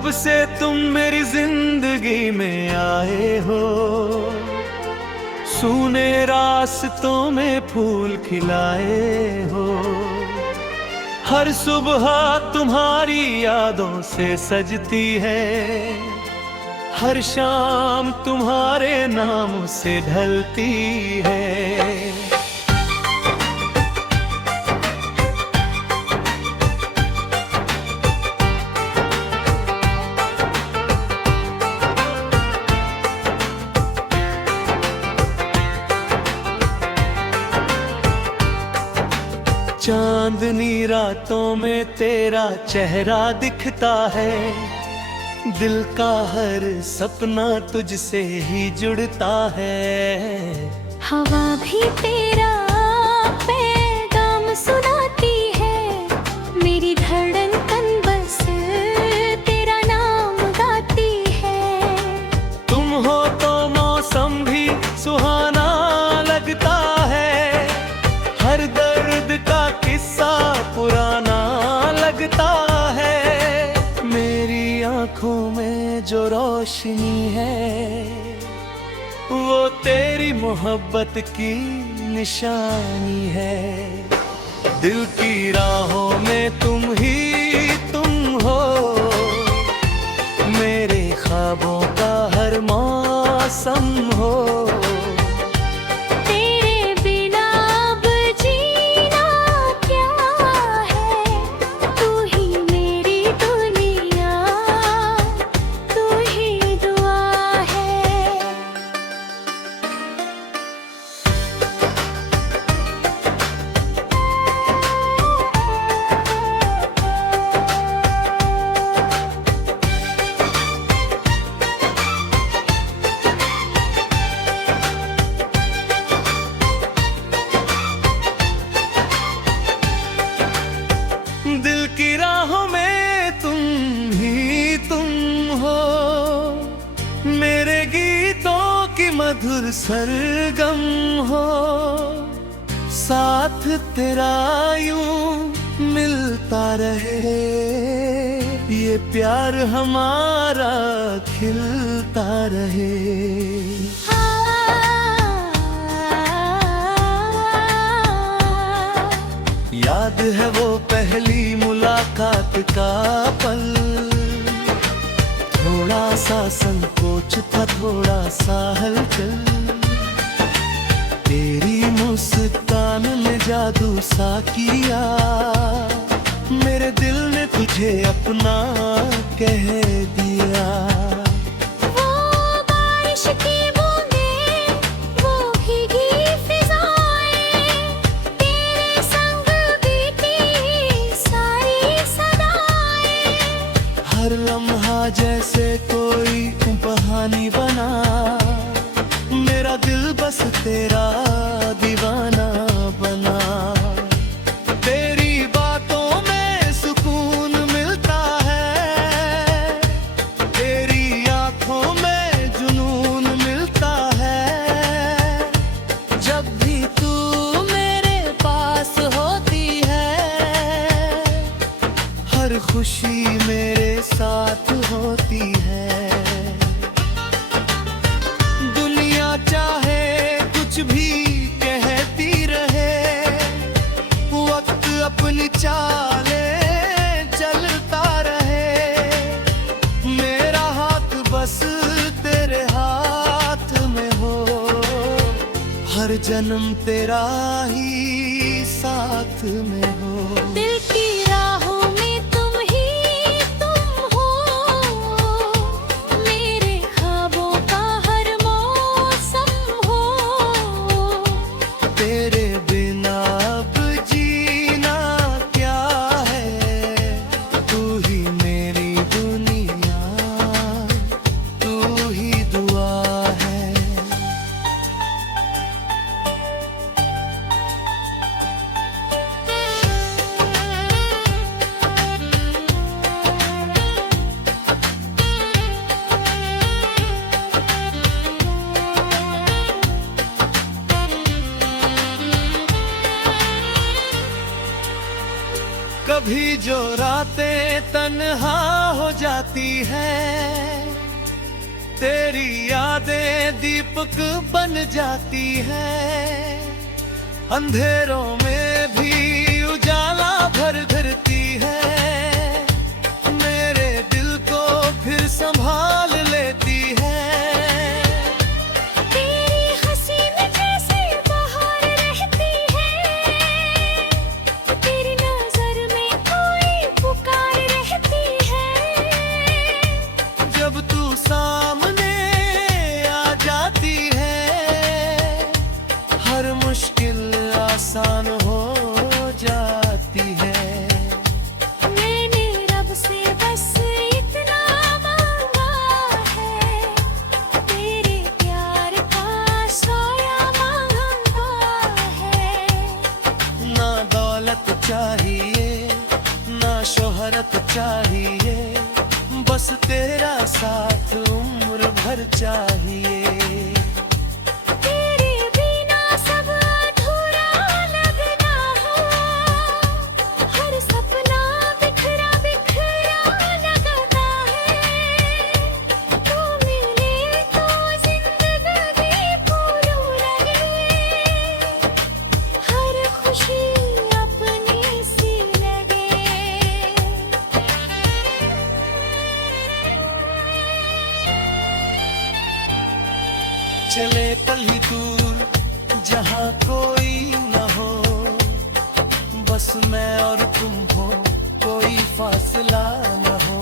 जब से तुम मेरी जिंदगी में आए हो, सूने रास्तों में फूल खिलाए हो। हर सुबह तुम्हारी यादों से सजती है, हर शाम तुम्हारे नाम से ढलती है। चांदनी रातों में तेरा चेहरा दिखता है, दिल का हर सपना तुझसे ही जुड़ता है। हवा भी तेरा पैगाम सुनाती है, मेरी धड़कन बस तेरा नाम गाती है। तुम हो तो मौसम भी सुहाना लगता है, हर दर्द का किस्सा पुराना लगता है। मेरी आंखों में जो रोशनी है, वो तेरी मोहब्बत की निशानी है। दिल की राहों में तुम हो, मेरे ख्वाबों का हर मौसम हो। दिल की राहों में तुम हो, मेरे गीतों की मधुर सरगम हो। साथ तेरा यूं मिलता रहे, ये प्यार हमारा खिलता रहे। याद है वो पहली मुलाकात का पल, थोड़ा सा संकोच था, थोड़ा सा हलचल। तेरी मुस्कान ने जादू सा किया, मेरे दिल ने तुझे अपना कह दिया। वो बारिश की बूंदें, वो भीगी फिजाएं, तेरे संग बीती सारी सदाएं। हर लम्हा जैसे कोई कहानी बना, मेरा दिल बस तेरा दीवाना बना। तेरी बातों में सुकून मिलता है, तेरी आंखों में जुनून मिलता है। जब भी तू मेरे पास होती है, हर खुशी मेरे साथ होती है। दुनिया चाहे कुछ भी कहती रहे, वक्त अपनी चाले चलता रहे। मेरा हाथ बस तेरे हाथ में हो, हर जन्म तेरा ही साथ में हो। दिल की राहों में तुम हो, मेरे ख्वाबों का हर मौसम हो। तेरे बिना अब जीना क्या है, तू ही मेरी दुनिया, तू ही दुआ है। कभी जो रातें तन्हा हो जाती है, तेरी यादें दीपक बन जाती है। अंधेरों में भी उजाला भर धरती है, मेरे दिल को फिर संभाल लेती है। तेरी हंसी में जैसे बहार रहती है, तेरी नजर में कोई पुकार रहती है। जब तू सामने आ जाती है, हर मुश्किल आसान हो जाती है। मैंने रब से बस इतना मांगा है, तेरे प्यार का साया मांगा है। ना दौलत चाहिए, ना शोहरत चाहिए, बस तेरा साथ उम्र भर चाहिए। तेरे बिना सब अधूरा लगना हो, हर सपना बिखरा बिखरा लगता है। तू मिले तो जिंदगी फूलों लगे, हर खुशी अपनी सी लगे। चले कहीं दूर जहाँ कोई न हो, बस मैं और तुम हो, कोई फासला न हो।